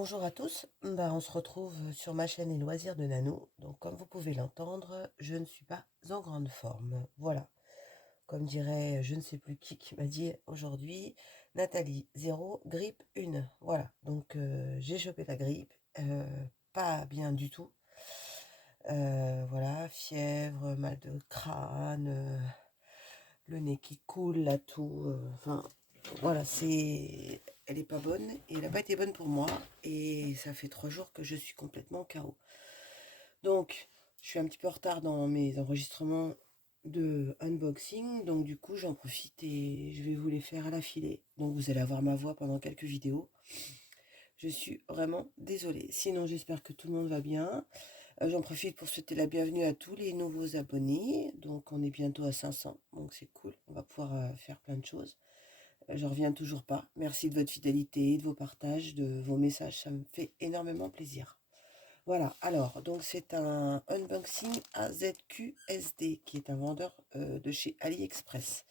Bonjour à tous, on se retrouve sur ma chaîne Les Loisirs de Nano. Donc comme vous pouvez l'entendre, je ne suis pas en grande forme. Voilà, comme dirait je ne sais plus qui m'a dit aujourd'hui, Nathalie, 0, grippe 1. Voilà, donc j'ai chopé la grippe, pas bien du tout. Voilà, fièvre, mal de crâne, le nez qui coule, la toux, enfin voilà, elle est pas bonne et elle n'a pas été bonne pour moi et ça fait 3 jours que je suis complètement KO. Donc, je suis un petit peu en retard dans mes enregistrements de unboxing, donc du coup j'en profite et je vais vous les faire à la filée. Donc vous allez avoir ma voix pendant quelques vidéos. Je suis vraiment désolée. Sinon, j'espère que tout le monde va bien. J'en profite pour souhaiter la bienvenue à tous les nouveaux abonnés. Donc on est bientôt à 500, donc c'est cool. On va pouvoir faire plein de choses. J'en reviens toujours pas. Merci de votre fidélité, de vos partages, de vos messages. Ça me fait énormément plaisir. Voilà, alors, donc c'est un unboxing AZQSD, qui est un vendeur de chez AliExpress.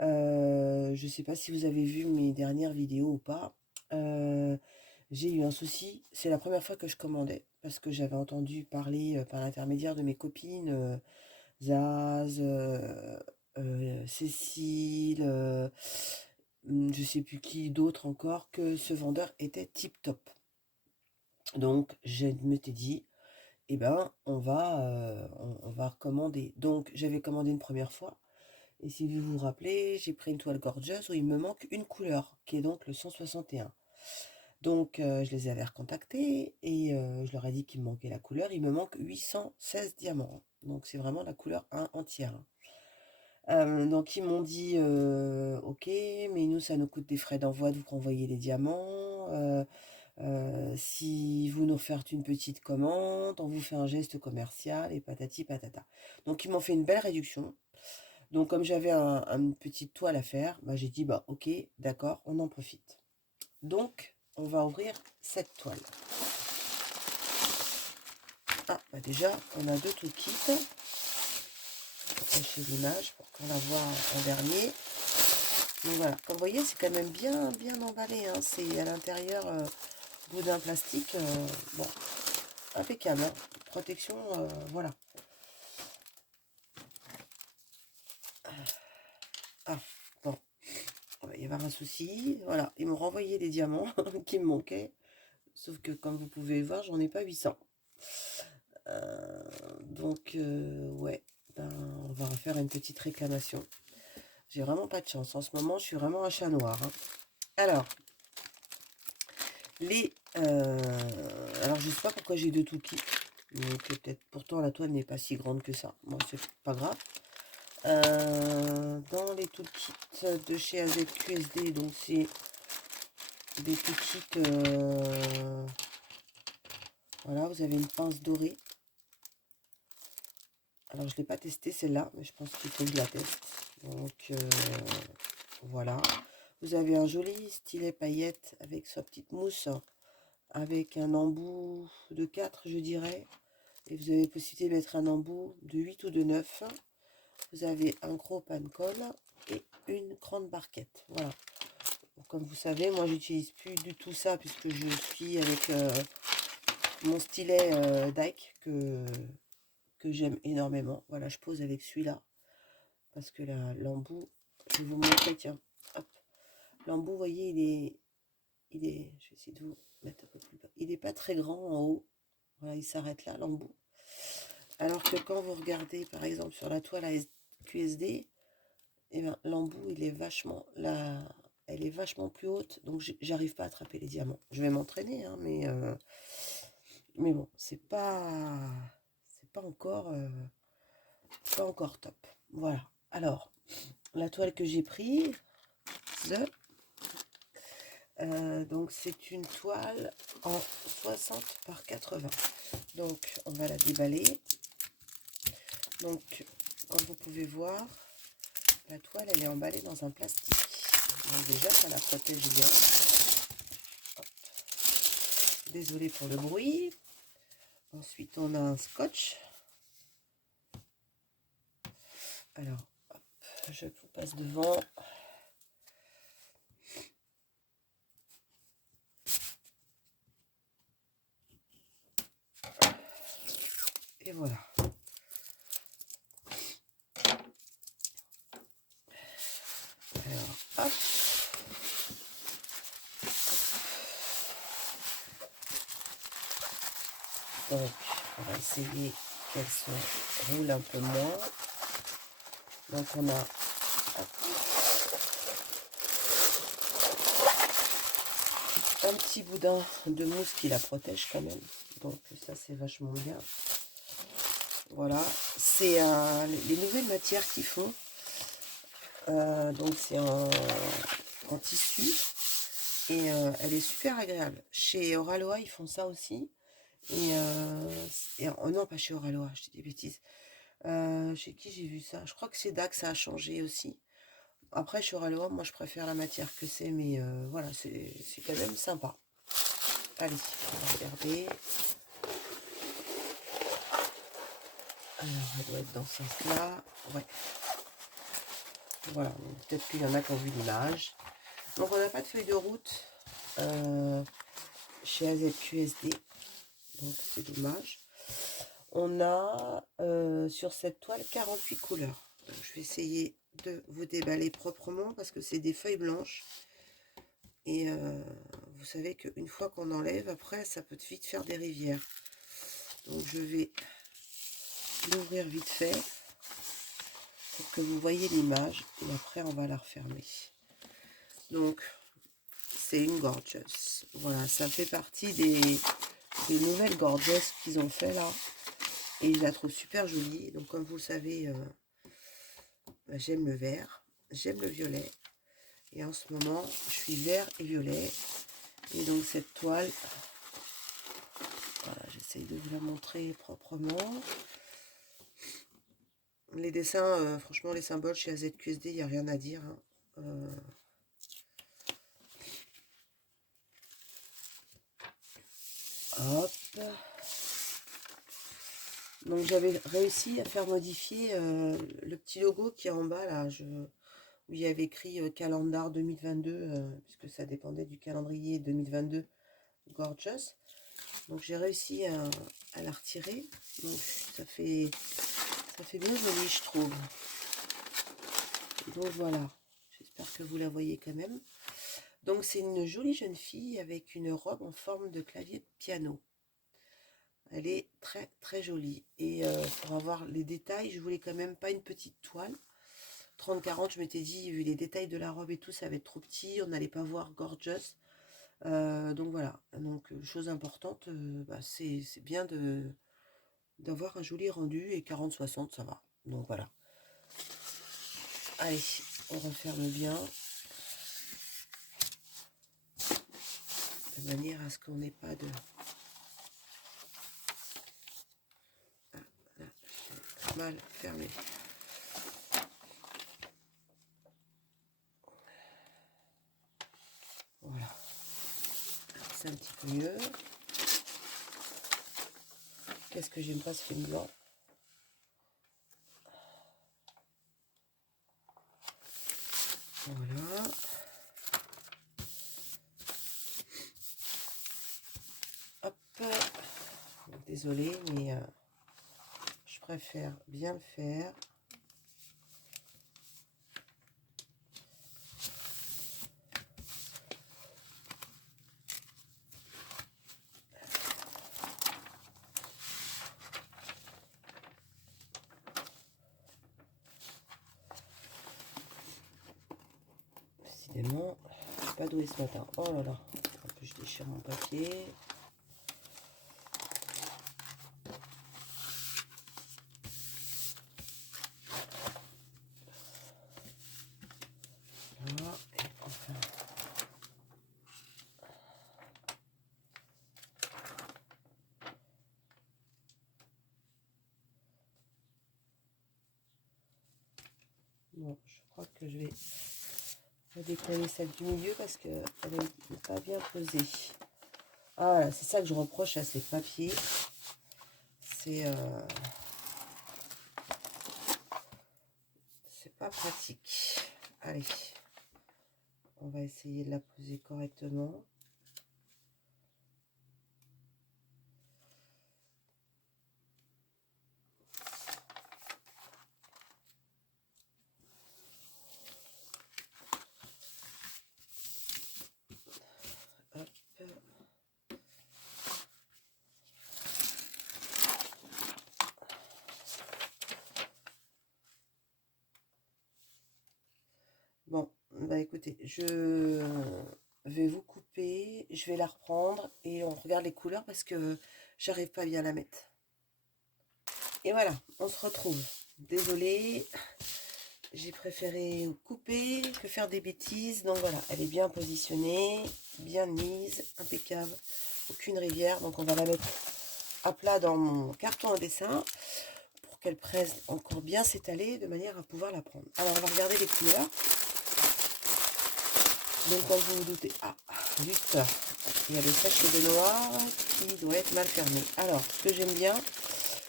Je ne sais pas si vous avez vu mes dernières vidéos ou pas. J'ai eu un souci. C'est la première fois que je commandais, parce que j'avais entendu parler par l'intermédiaire de mes copines, Zaz, Cécile, je sais plus qui d'autre encore, que ce vendeur était tip top. Donc je m'étais dit, eh ben on va commander. Donc j'avais commandé une première fois. Et si vous vous rappelez, j'ai pris une toile gorgeuse où il me manque une couleur, qui est donc le 161. Donc je les avais recontactés et je leur ai dit qu'il me manquait la couleur. Il me manque 816 diamants. Donc c'est vraiment la couleur 1 entière. Donc ils m'ont dit ok, mais nous ça nous coûte des frais d'envoi de vous renvoyer les diamants. Si vous nous faites une petite commande, on vous fait un geste commercial et patati patata. Donc ils m'ont fait une belle réduction. Donc comme j'avais une petite toile à faire, bah, j'ai dit bah ok, d'accord, on en profite. Donc on va ouvrir cette toile. Ah bah déjà on a deux toolkits. Cacher l'image pour qu'on la voit en dernier. Donc voilà, comme vous voyez, c'est quand même bien emballé. Hein. C'est à l'intérieur bout d'un plastique. Bon, impeccable. Hein. Protection, voilà. Ah, bon, il va y avoir un souci. Voilà, ils m'ont renvoyé les diamants qui me manquaient. Sauf que comme vous pouvez voir, j'en ai pas 800. Donc, ouais, ben, on va faire une petite réclamation. J'ai vraiment pas de chance. En ce moment, je suis vraiment un chat noir. Hein. Alors, alors je sais pas pourquoi j'ai deux toolkits. Donc peut-être pourtant la toile n'est pas si grande que ça. Bon, c'est pas grave. Dans les toolkits de chez AZQSD, donc c'est des toolkits. Voilà, vous avez une pince dorée. Alors je ne l'ai pas testé celle-là, mais je pense qu'il faut que je la teste. Donc voilà. Vous avez un joli stylet paillette avec sa petite mousse, avec un embout de 4 je dirais. Et vous avez la possibilité de mettre un embout de 8 ou de 9. Vous avez un gros pan-colle et une grande barquette. Voilà. Donc, comme vous savez, moi j'utilise plus du tout ça puisque je suis avec mon stylet Dike que j'aime énormément. Voilà, je pose avec celui-là parce que l'embout, je vais vous montrer, tiens, hop, l'embout, vous voyez, je vais essayer de vous mettre un peu plus bas. Il n'est pas très grand en haut. Voilà, il s'arrête là, l'embout. Alors que quand vous regardez, par exemple, sur la toile à QSD, eh ben, l'embout, il est vachement là, elle est vachement plus haute, donc j'arrive pas à attraper les diamants. Je vais m'entraîner, hein, mais bon, c'est pas encore top. Voilà. Alors, la toile que j'ai prise, donc c'est une toile en 60 par 80. Donc, on va la déballer. Donc, comme vous pouvez voir, la toile, elle est emballée dans un plastique. Donc déjà, ça la protège bien. Hop. Désolée pour le bruit. Ensuite, on a un scotch. Alors, hop, je vous passe devant. voilà. Alors, hop. Donc, on va essayer qu'elle se roule un peu moins. Donc, on a un petit boudin de mousse qui la protège quand même. Donc, ça, c'est vachement bien. Voilà. C'est les nouvelles matières qu'ils font. Donc, c'est en tissu. Et elle est super agréable. Chez Oraloa, ils font ça aussi. Oh non, pas chez Oraloa, je dis des bêtises. Chez qui j'ai vu ça? Je crois que c'est Dax, ça a changé aussi. Après, chez Oraloa, moi je préfère la matière que c'est, mais voilà, c'est quand même sympa. Allez, on va regarder. Alors, elle doit être dans ce sens-là. Ouais. Voilà, peut-être qu'il y en a qui ont vu l'image. Donc, on n'a pas de feuille de route chez AZQSD. Donc, c'est dommage. On a sur cette toile 48 couleurs. Donc, je vais essayer de vous déballer proprement parce que c'est des feuilles blanches. Et vous savez qu'une fois qu'on enlève, après, ça peut vite faire des rivières. Donc, je vais l'ouvrir vite fait pour que vous voyez l'image. Et après, on va la refermer. Donc, c'est une Gorgeous. Voilà, ça fait partie des nouvelles Gorgeous qu'ils ont fait là. Et je la trouve super jolie. Donc, comme vous le savez, j'aime le vert, j'aime le violet. Et en ce moment, je suis vert et violet. Et donc, cette toile, voilà, j'essaye de vous la montrer proprement. Les dessins, franchement, les symboles chez AZQSD, il n'y a rien à dire. Hein. Hop. Donc, j'avais réussi à faire modifier le petit logo qui est en bas, là, où il y avait écrit calendar 2022, puisque ça dépendait du calendrier 2022 Gorgeous. Donc, j'ai réussi à la retirer. Donc, ça fait bien joli, je trouve. Donc voilà, j'espère que vous la voyez quand même. Donc c'est une jolie jeune fille avec une robe en forme de clavier de piano. Elle est très très jolie. Et pour avoir les détails, je voulais quand même pas une petite toile. 30-40, je m'étais dit, vu les détails de la robe et tout, ça va être trop petit. On n'allait pas voir Gorgeous. Donc voilà. Donc chose importante, c'est bien d'avoir un joli rendu. Et 40-60, ça va. Donc voilà. Allez, on referme bien. De manière à ce qu'on n'ait pas de... Ah, là, j'ai mal fermé. Voilà. C'est un petit peu mieux. Qu'est-ce que j'aime pas ce film blanc? Voilà. Hop. Désolée, mais je préfère bien le faire. Décidément, je sais pas d'où est ce matin. Oh là là. En plus, je déchire mon papier. Voilà. Et enfin. Bon, je crois que je vais décoller celle du milieu parce qu'elle n'est pas bien pesée. Ah, voilà, c'est ça que je reproche à ces papiers. C'est pas pratique. Allez, on va essayer de la poser correctement. bah écoutez, je vais vous couper, je vais la reprendre et on regarde les couleurs parce que j'arrive pas bien à la mettre. Et voilà, on se retrouve. Désolée, j'ai préféré couper que faire des bêtises. Donc voilà, elle est bien positionnée, bien mise, impeccable, aucune rivière. Donc on va la mettre à plat dans mon carton à dessin pour qu'elle presse encore bien s'étaler de manière à pouvoir la prendre. Alors on va regarder les couleurs. Donc comme vous vous doutez, juste, il y a le sachet de noir qui doit être mal fermé. Alors ce que j'aime bien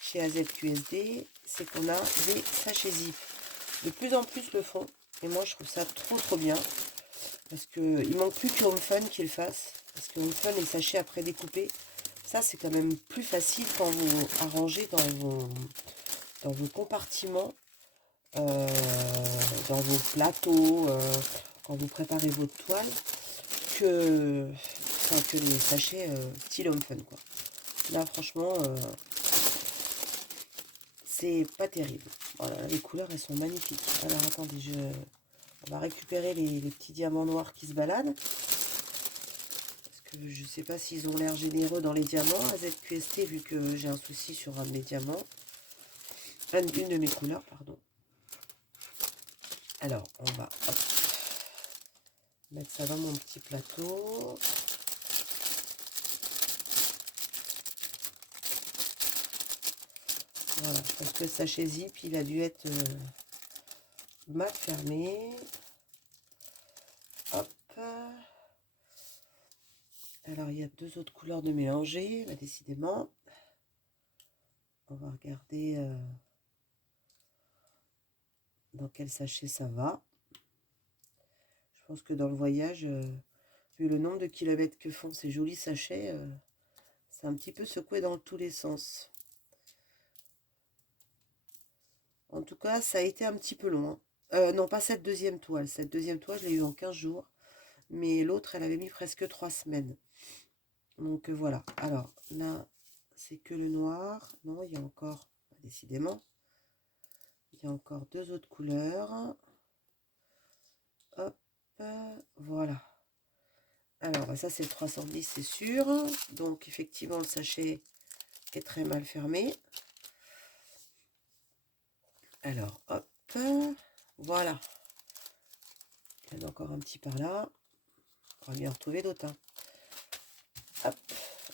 chez AZQSD, c'est qu'on a des sachets zip. De plus en plus le font. Et moi je trouve ça trop bien. Parce qu'il manque plus que Home Fun qu'il fasse. Parce que Home Fun, les sachets après découpés, ça c'est quand même plus facile quand vous arrangez dans vos compartiments, dans vos plateaux, quand vous préparez votre toile, que les sachets style Home Fun, quoi. Là franchement, c'est pas terrible. Voilà, les couleurs elles sont magnifiques. Alors attendez, on va récupérer les petits diamants noirs qui se baladent. Parce que je sais pas s'ils ont l'air généreux dans les diamants à ZQST vu que j'ai un souci sur un de mes diamants. Une de mes couleurs, pardon. Alors on va mettre ça dans mon petit plateau. Voilà, parce que le sachet zip, il a dû être mal fermé. Hop. Alors, il y a deux autres couleurs de mélanger, là, décidément. On va regarder dans quel sachet ça va. Je pense que dans le voyage, vu le nombre de kilomètres que font ces jolis sachets, c'est un petit peu secoué dans tous les sens. En tout cas, ça a été un petit peu long. Non, pas cette deuxième toile. Cette deuxième toile, je l'ai eue en 15 jours. Mais l'autre, elle avait mis presque 3 semaines. Donc voilà. Alors là, c'est que le noir. Non, il y a encore, décidément, il y a encore deux autres couleurs. Hop, voilà. Alors ça, c'est le 310, c'est sûr. Donc effectivement, le sachet est très mal fermé. Alors, hop, voilà. Il y en a encore un petit par là. On va bien retrouver d'autres. Hein. Hop.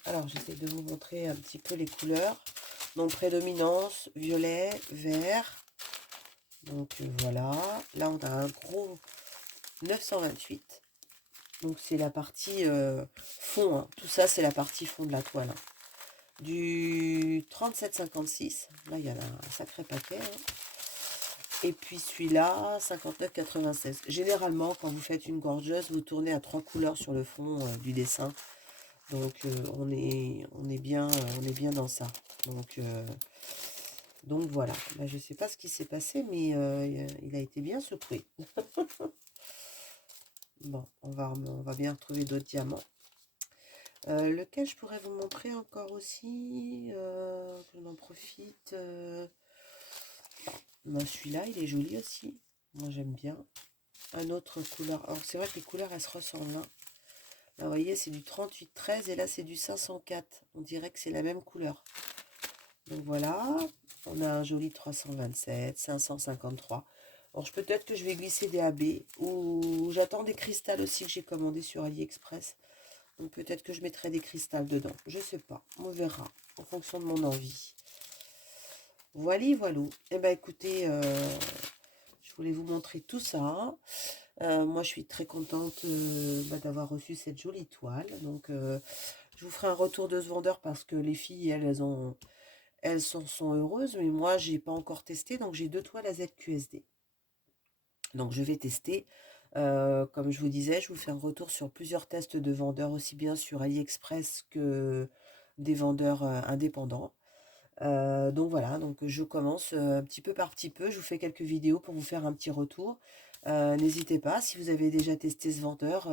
Alors, j'essaie de vous montrer un petit peu les couleurs. Donc, prédominance, violet, vert. Donc, voilà. Là, on a un gros 928. Donc, c'est la partie fond. Hein. Tout ça, c'est la partie fond de la toile. Hein. Du 37,56. Là, il y en a un sacré paquet. Hein. Et puis celui-là, 59,96. Généralement, quand vous faites une gorgeuse, vous tournez à 3 couleurs sur le fond du dessin. Donc on est bien dans ça. Donc voilà. Ben, je ne sais pas ce qui s'est passé, mais il a été bien secoué. Bon, on va bien retrouver d'autres diamants. Lequel je pourrais vous montrer encore aussi, on en profite. Ben, celui-là, il est joli aussi. Moi, j'aime bien. Un autre couleur. Alors, c'est vrai que les couleurs, elles se ressemblent. Hein. Là, vous voyez, c'est du 38,13 et là, c'est du 504. On dirait que c'est la même couleur. Donc, voilà. On a un joli 327, 553. Alors, peut-être que je vais glisser des AB ou j'attends des cristals aussi que j'ai commandé sur AliExpress. Donc, peut-être que je mettrai des cristals dedans. Je sais pas. On verra en fonction de mon envie. Voilà. Eh bien, écoutez, je voulais vous montrer tout ça. Moi, je suis très contente d'avoir reçu cette jolie toile. Donc, je vous ferai un retour de ce vendeur parce que les filles, elles sont heureuses. Mais moi, j'ai pas encore testé. Donc, j'ai deux toiles à ZQSD. Donc, je vais tester. Comme je vous disais, je vous fais un retour sur plusieurs tests de vendeurs, aussi bien sur AliExpress que des vendeurs indépendants. Donc voilà, donc je commence petit peu par petit peu. Je vous fais quelques vidéos pour vous faire un petit retour. N'hésitez pas, si vous avez déjà testé ce vendeur,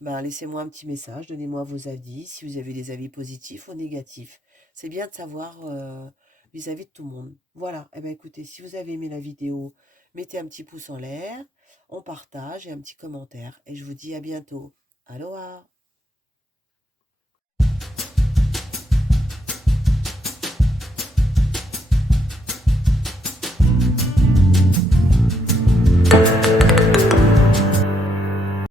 laissez-moi un petit message, donnez-moi vos avis, si vous avez des avis positifs ou négatifs. C'est bien de savoir vis-à-vis de tout le monde. Voilà, et bien écoutez, si vous avez aimé la vidéo, mettez un petit pouce en l'air. on partage et un petit commentaire. Et je vous dis à bientôt. Aloha!